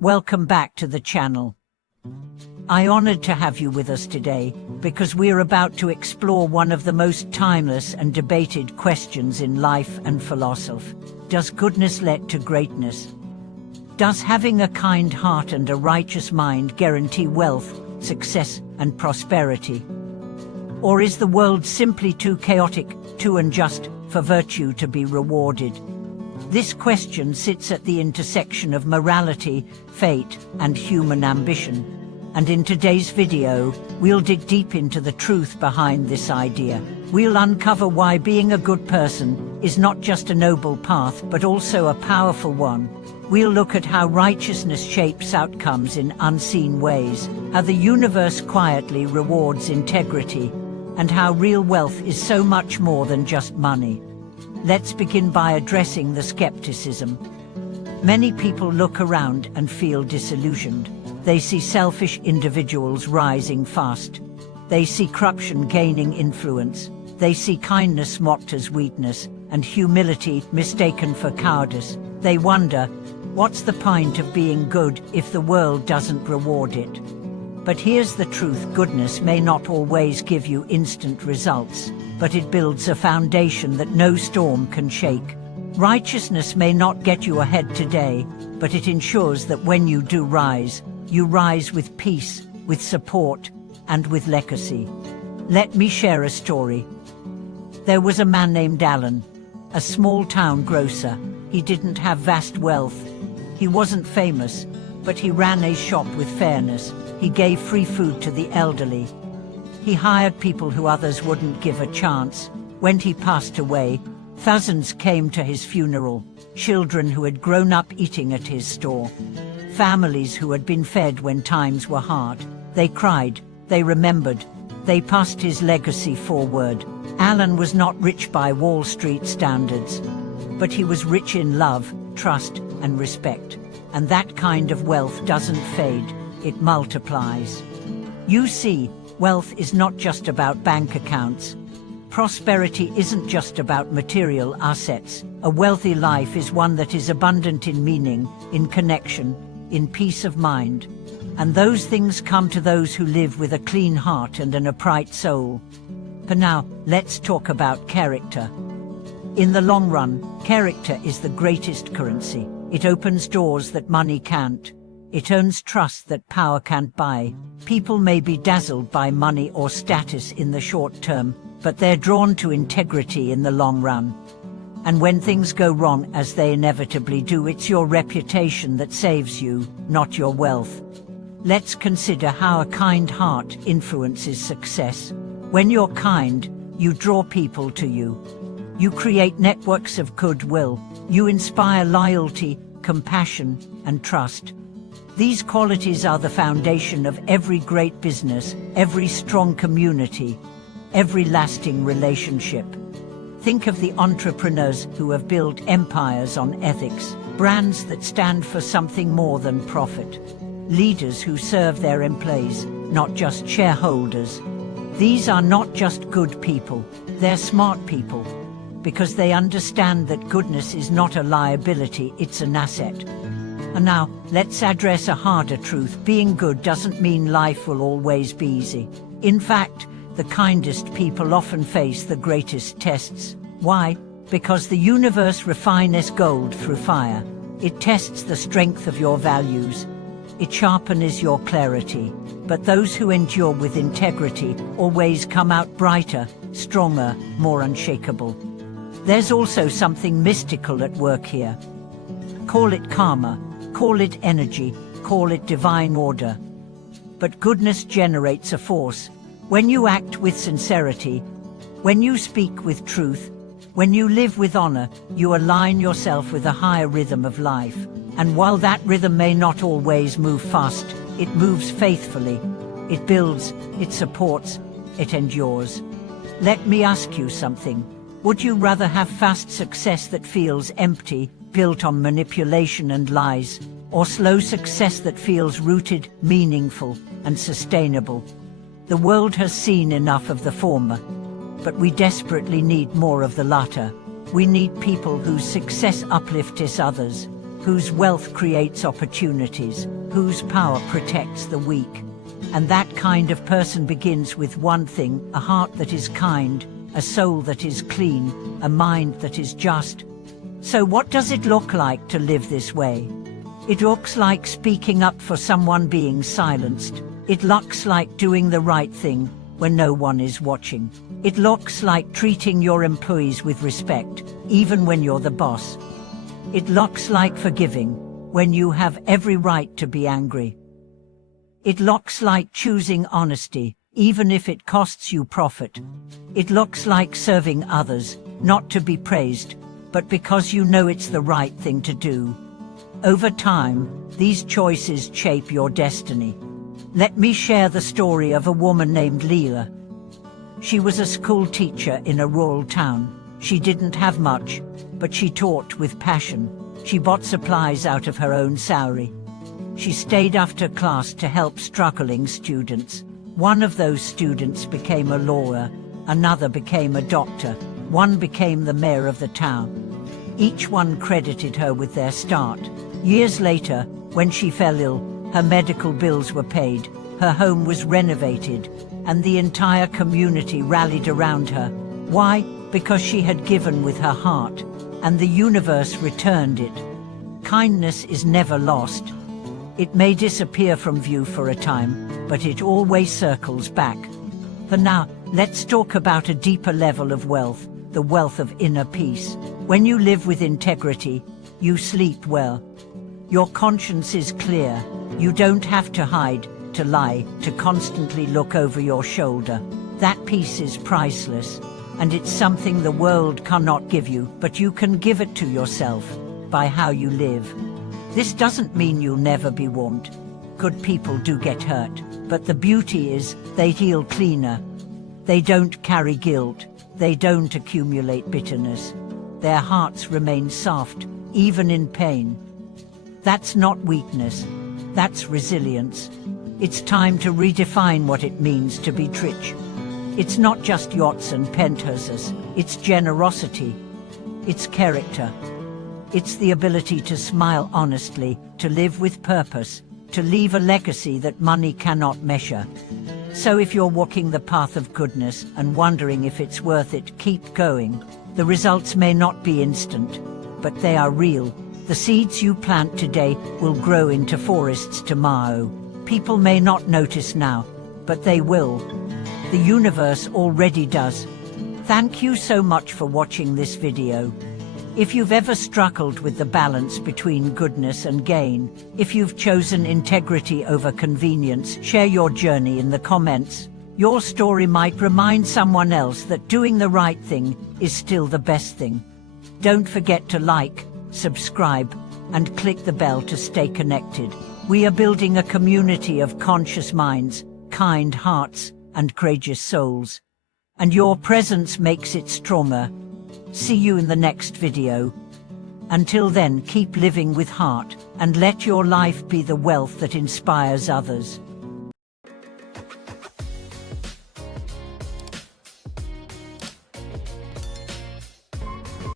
Welcome back to the channel. I'm honored to have you with us today because we're about to explore one of the most timeless and debated questions in life and philosophy. Does goodness lead to greatness? Does having a kind heart and a righteous mind guarantee wealth, success, and prosperity? Or is the world simply too chaotic, too unjust, for virtue to be rewarded? This question sits at the intersection of morality, fate, and human ambition. And in today's video, we'll dig deep into the truth behind this idea. We'll uncover why being a good person is not just a noble path, but also a powerful one. We'll look at how righteousness shapes outcomes in unseen ways, how the universe quietly rewards integrity, and how real wealth is so much more than just money. Let's begin by addressing the skepticism. Many people look around and feel disillusioned. They see selfish individuals rising fast. They see corruption gaining influence. They see kindness mocked as weakness, and humility mistaken for cowardice. They wonder, what's the point of being good if the world doesn't reward it? But here's the truth: goodness may not always give you instant results, but it builds a foundation that no storm can shake. Righteousness may not get you ahead today, but it ensures that when you do rise, you rise with peace, with support, and with legacy. Let me share a story. There was a man named Alan, a small-town grocer. He didn't have vast wealth. He wasn't famous, but he ran a shop with fairness. He gave free food to the elderly. He hired people who others wouldn't give a chance. When he passed away, thousands came to his funeral. Children who had grown up eating at his store. Families who had been fed when times were hard. They cried, they remembered, they passed his legacy forward. Alan was not rich by Wall Street standards, but he was rich in love, trust, and respect. And that kind of wealth doesn't fade, it multiplies. You see, wealth is not just about bank accounts. Prosperity isn't just about material assets. A wealthy life is one that is abundant in meaning, in connection, in peace of mind. And those things come to those who live with a clean heart and an upright soul. For now, let's talk about character. In the long run, character is the greatest currency. It opens doors that money can't. It earns trust that power can't buy. People may be dazzled by money or status in the short term, but they're drawn to integrity in the long run. And when things go wrong, as they inevitably do, it's your reputation that saves you, not your wealth. Let's consider how a kind heart influences success. When you're kind, you draw people to you. You create networks of goodwill. You inspire loyalty, compassion, and trust. These qualities are the foundation of every great business, every strong community, every lasting relationship. Think of the entrepreneurs who have built empires on ethics, brands that stand for something more than profit, leaders who serve their employees, not just shareholders. These are not just good people, they're smart people, because they understand that goodness is not a liability, it's an asset. And now, let's address a harder truth. Being good doesn't mean life will always be easy. In fact, the kindest people often face the greatest tests. Why? Because the universe refines gold through fire. It tests the strength of your values. It sharpens your clarity. But those who endure with integrity always come out brighter, stronger, more unshakable. There's also something mystical at work here. Call it karma, call it energy, call it divine order. But goodness generates a force. When you act with sincerity, when you speak with truth, when you live with honor, you align yourself with a higher rhythm of life. And while that rhythm may not always move fast, it moves faithfully. It builds, it supports, it endures. Let me ask you something. Would you rather have fast success that feels empty, built on manipulation and lies, or slow success that feels rooted, meaningful, and sustainable? The world has seen enough of the former, but we desperately need more of the latter. We need people whose success uplifts others, whose wealth creates opportunities, whose power protects the weak. And that kind of person begins with one thing: a heart that is kind, a soul that is clean, a mind that is just. So what does it look like to live this way? It looks like speaking up for someone being silenced. It looks like doing the right thing when no one is watching. It looks like treating your employees with respect, even when you're the boss. It looks like forgiving when you have every right to be angry. It looks like choosing honesty, even if it costs you profit. It looks like serving others, not to be praised, but because you know it's the right thing to do. Over time, these choices shape your destiny. Let me share the story of a woman named Leela. She was a school teacher in a rural town. She didn't have much, but she taught with passion. She bought supplies out of her own salary. She stayed after class to help struggling students. One of those students became a lawyer, another became a doctor, one became the mayor of the town. Each one credited her with their start. Years later, when she fell ill, her medical bills were paid, her home was renovated, and the entire community rallied around her. Why? Because she had given with her heart, and the universe returned it. Kindness is never lost. It may disappear from view for a time, but it always circles back. For now, let's talk about a deeper level of wealth, the wealth of inner peace. When you live with integrity, you sleep well. Your conscience is clear. You don't have to hide, to lie, to constantly look over your shoulder. That peace is priceless, and it's something the world cannot give you, but you can give it to yourself by how you live. This doesn't mean you'll never be warmed. Good people do get hurt, but the beauty is they heal cleaner. They don't carry guilt. They don't accumulate bitterness. Their hearts remain soft, even in pain. That's not weakness. That's resilience. It's time to redefine what it means to be rich. It's not just yachts and penthouses. It's generosity. It's character. It's the ability to smile honestly, to live with purpose, to leave a legacy that money cannot measure. So if you're walking the path of goodness and wondering if it's worth it, keep going. The results may not be instant, but they are real. The seeds you plant today will grow into forests tomorrow. People may not notice now, but they will. The universe already does. Thank you so much for watching this video. If you've ever struggled with the balance between goodness and gain, if you've chosen integrity over convenience, share your journey in the comments. Your story might remind someone else that doing the right thing is still the best thing. Don't forget to like, subscribe, and click the bell to stay connected. We are building a community of conscious minds, kind hearts, and courageous souls. And your presence makes it stronger. See you in the next video. Until then, keep living with heart, and let your life be the wealth that inspires others.